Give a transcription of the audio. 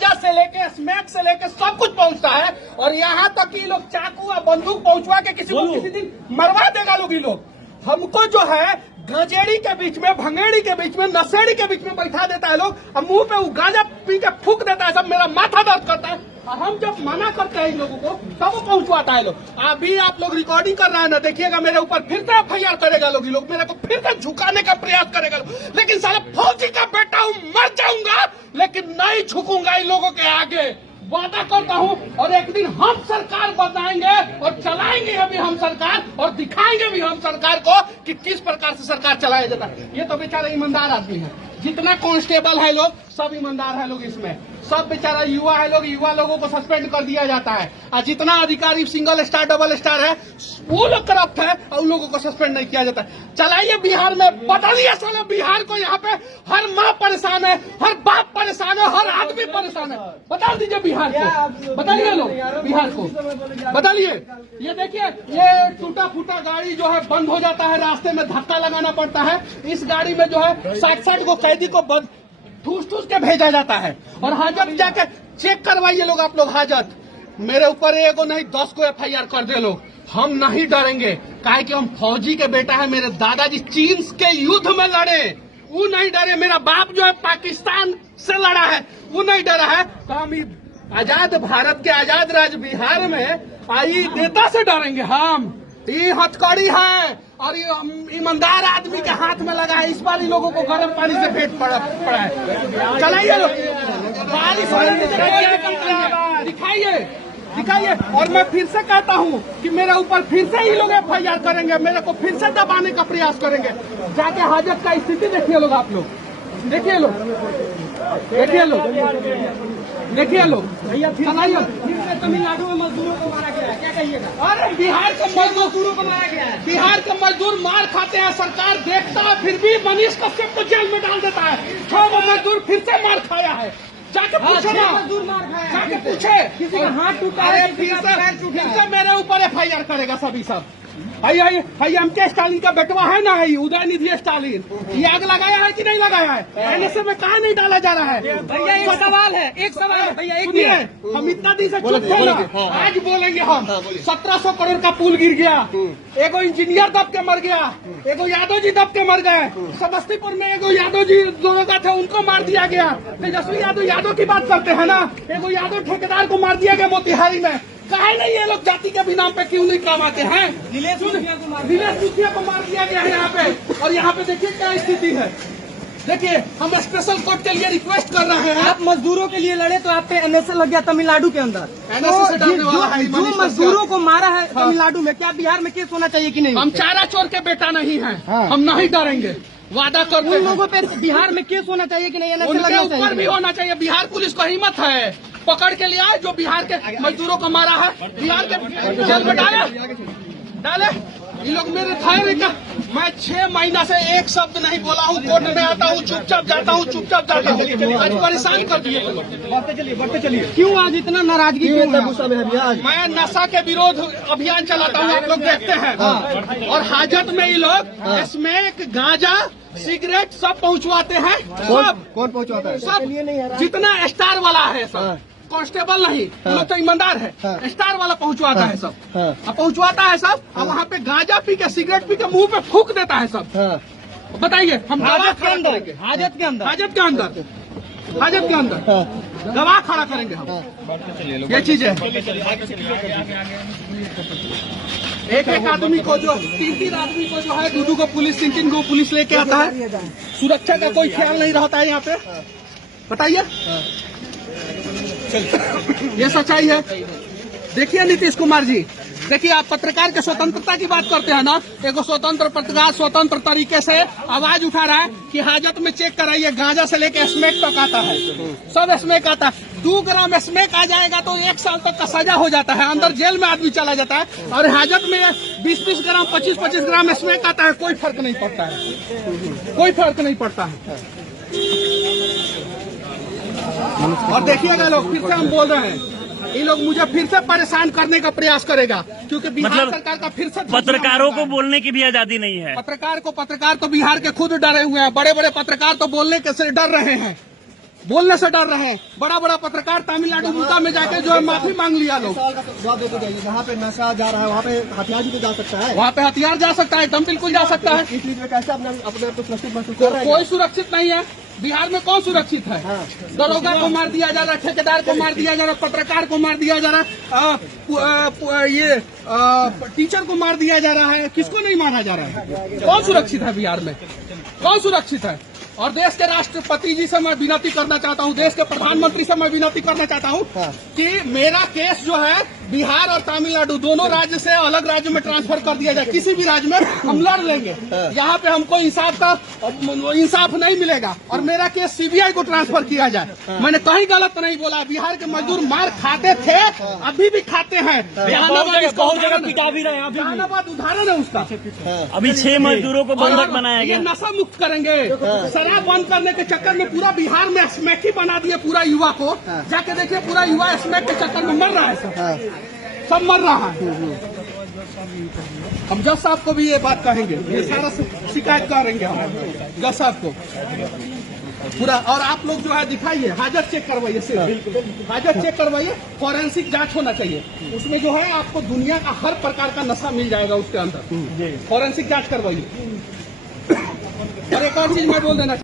गांजा से लेके स्मैक से लेके सब कुछ पहुंचता है। और यहाँ तक कि लोग चाकू और बंदूक पहुंचवा के किसी को किसी दिन मरवा देगा लोग। ये लोग हमको जो है गंजेड़ी के बीच में, भंगेड़ी के बीच में, नशेड़ी के बीच में बैठा देता है लोग, और मुंह पे वो गांजा पी के फूक देता है। सब मेरा माथा दर्द करता है। और हम जब मना करते हैं इन लोगों को तब वो पहुंचवाता है लोग। अभी आप लोग रिकॉर्डिंग कर रहे हैं ना, देखिएगा मेरे ऊपर फिर से FIR करेगा लोग। ये लोग मेरे को फिर से झुकाने का प्रयास करेगा लोग। लेकिन साला फौजी का बेटा हूँ, मर जाऊंगा लेकिन नहीं झुकूंगा इन लोगों के आगे, वादा करता हूँ। और एक दिन हम सरकार बनाएंगे और चलाएंगे अभी हम सरकार, और दिखाएंगे भी हम सरकार को कि किस प्रकार से सरकार चलाया जाता है। ये तो बेचारे ईमानदार आदमी है, जितना कांस्टेबल है लोग सब ईमानदार है लोग। इसमें सब बेचारा युवा है लोग, युवा लोगों को सस्पेंड कर दिया जाता है। और जितना अधिकारी सिंगल स्टार डबल स्टार है वो लोग करप्ट है और उन लोगों को सस्पेंड नहीं किया जाता है। चलाइए बिहार में, बदलिए साला बिहार को। यहाँ पे हर माँ परेशान है, हर बाप परेशान है, हर आदमी परेशान है। बता दीजिए बिहार को, बताइए लोग बिहार को बदलिए। ये देखिए, ये टूटा फूटा गाड़ी जो है बंद हो जाता है, रास्ते में धक्का लगाना पड़ता है। इस गाड़ी में जो है 60 को कैदी को ठूस के भेजा जाता है। और हाजत जाके चेक करवाइए लोग, आप लोग हाजत। मेरे ऊपर एगो नहीं 10 को FIR कर दे लोग, हम नहीं डरेंगे। काहे कि हम फौजी के बेटा है। मेरे दादाजी चीन के युद्ध में लड़े, वो नहीं डरे। मेरा बाप जो है पाकिस्तान से लड़ा है, वो नहीं डरा है। तो हम आजाद भारत के आजाद राज्य बिहार में आई नेता से डरेंगे हम? ये हथकड़ी है और ये ईमानदार आदमी के हाथ में लगा है। इस बार इन लोगों को गर्म पानी से पेट पड़ा है। चलाइए लोग, दिखाइए। और मैं फिर से कहता हूँ कि मेरे ऊपर फिर से ही लोग FIR करेंगे, मेरे को फिर से दबाने का प्रयास करेंगे। जाके हाजत का स्थिति देखिए लोग, आप लोग देखिए लोग, देखिए लोग, देखिए लोग। चलाइए। तमिलनाडु में मजदूरों को मारा गया है, क्या कहिएगा? अरे बिहार के मजदूरों को मारा गया है। बिहार के मजदूर मार खाते हैं, सरकार देखता है, फिर भी मनीष कश्यप को जेल में डाल देता है। 6 मजदूर फिर से मार खाया है। जाके पूछे ना, मजदूर मार खाया, जाके पूछे। किसी का हाथ टूटा है, फिर से मेरे ऊपर FIR करेगा सभी सब। MK स्टालिन का बेटवा है ना, है उदयनिधि स्टालिन, ये आग लगाया है कि नहीं लगाया है? NSA में कहा नहीं डाला जा रहा है? भैया एक सवाल है भैया, एक मिनट। हम इतना दिन से चुप थे ना, आज बोलेंगे हम। 1700 करोड़ का पुल गिर गया, एगो इंजीनियर दब के मर गया, एगो यादव जी दब के मर गए। समस्तीपुर में एगो यादव जी लोग थे, उनको मार दिया गया। तेजस्वी यादव की बात करते हैं ना, एगो यादव ठेकेदार को मार दिया गया मोतिहारी में। काहे नहीं ये लोग जाति के भी नाम पे क्यों नहीं काम आते हैं? नीलेश मुखिया को मार दिया गया है यहाँ पे। और यहाँ पे देखिए क्या स्थिति है। देखिए, हम स्पेशल कोर्ट के लिए रिक्वेस्ट कर रहे हैं। आप मजदूरों के लिए लड़े तो आप पे NSA लग गया तमिलनाडु के अंदर। जो मजदूरों को मारा है तमिलनाडु में, क्या बिहार में केस होना चाहिए कि नहीं? हम चारा चोर के बेटा नहीं है, हम नहीं डरेंगे, वादा करते हैं। उन लोगों पे बिहार में केस होना चाहिए कि नहीं? उनके ऊपर भी होना चाहिए। बिहार पुलिस को हिम्मत है, पकड़ के लिया जो बिहार के मजदूरों को मारा है, बिहार के जेल में डाले। ये लोग मेरे थाने का, मैं 6 महीना से एक शब्द नहीं बोला हूँ। कोर्ट में आता हूँ, चुपचाप जाता हूँ, चुपचाप जाता हूँ। आज परेशान कर दिए। बढ़ते चलिए। क्यों आज इतना नाराजगी? मैं नशा के विरोध अभियान चलाता हूँ, आप लोग देखते हैं। और हाजत में ये लोग स्मैक, गांजा, सिगरेट सब पहुँचवाते हैं। सब कौन पहुँचवाता है? सब जितना स्टार वाला है, सब कांस्टेबल नहीं, लोग तो ईमानदार है। स्टार वाला पहुंचवाता है सब, पहुंचवाता है सब। और वहाँ पे गांजा पी के, सिगरेट पी के मुंह पे फूक देता है सब। बताइए, हम गवाह खड़ा करेंगे हाजत के अंदर गवाह खड़ा करेंगे हम। ये चीज है। एक आदमी को जो 3 आदमी को जो है, 2 को पुलिस, 3 को पुलिस लेके आता है। सुरक्षा का कोई ख्याल नहीं रहता है यहाँ पे। बताइए, ये सच्चाई है। देखिए नीतीश कुमार जी, देखिए आप पत्रकार के स्वतंत्रता की बात करते हैं ना, एगो स्वतंत्र पत्रकार स्वतंत्र तरीके से आवाज उठा रहा है कि हाजत में चेक कराइए। गांजा से लेके स्मैक तक आता है, सब स्मैक आता है। 2 ग्राम स्मैक आ जाएगा तो 1 साल तक का सजा हो जाता है, अंदर जेल में आदमी चला जाता है। और हाजत में 20-20 ग्राम, 25-25 ग्राम स्मैक आता है, कोई फर्क नहीं पड़ता है, कोई फर्क नहीं पड़ता है। और देखिएगा लोग, फिर से हम बोल रहे हैं, ये लोग मुझे फिर से परेशान करने का प्रयास करेगा, क्योंकि बिहार सरकार का फिर से पत्रकारों को बोलने की भी आजादी नहीं है। पत्रकार तो बिहार के खुद डरे हुए हैं। बड़े बड़े पत्रकार तो बोलने के से डर रहे हैं। बोलने से डर रहे हैं। बड़ा बड़ा पत्रकार तमिलनाडु मुद्दा में जाके जो है माफी मांग लिया लोग। सवाल का जवाब देते जाइए, जहाँ पे नशा जा रहा है वहाँ पे हथियार भी तो जा सकता है। वहाँ पे हथियार जा सकता है, एकदम बिल्कुल जा सकता है। इस चीज में कैसे अपने आप को सुरक्षित महसूस कर रहे हैं? कोई सुरक्षित नहीं है। बिहार में कौन सुरक्षित है? दरोगा को मार दिया जा रहा है, ठेकेदार को मार दिया जा रहा है, पत्रकार को मार दिया जा रहा है, टीचर को मार दिया जा रहा है। किसको नहीं मारा जा रहा है? कौन सुरक्षित है बिहार में? कौन सुरक्षित है? और देश के राष्ट्रपति जी से मैं विनती करना चाहता हूँ, देश के प्रधानमंत्री से मैं विनती करना चाहता हूँ कि मेरा केस जो है बिहार और तमिलनाडु दोनों राज्य से अलग राज्य में ट्रांसफर कर दिया जाए। किसी भी राज्य में हम लड़ लेंगे, यहाँ पे हमको इंसाफ नहीं मिलेगा। और मेरा केस सीबीआई को ट्रांसफर किया जाए। मैंने कहीं गलत नहीं बोला। बिहार के मजदूर मार खाते थे, अभी भी खाते हैं। बहुत जगह पिटा भी रहे हैं। जहानाबाद उदाहरण है उसका। अभी 6 मजदूरों को बंधक बनाया ये गया। नशा मुक्त करेंगे। शराब बंद करने के चक्कर में पूरा बिहार में स्मैक ही बना दिए पूरा युवा को। जाके देखिए पूरा युवा स्मैक के चक्कर में मर रहा है, सब मर रहा है। हम जज साहब को भी ये बात कहेंगे, ये सारा शिकायत करेंगे हम जज साहब को पूरा। और आप लोग जो है दिखाइए, हाजत चेक करवाइए, सिर्फ हाजत चेक करवाइए। फॉरेंसिक जांच होना चाहिए, उसमें जो है आपको दुनिया का हर प्रकार का नशा मिल जाएगा उसके अंदर। फॉरेंसिक जांच करवाइए। और एक और चीज मैं बोल देना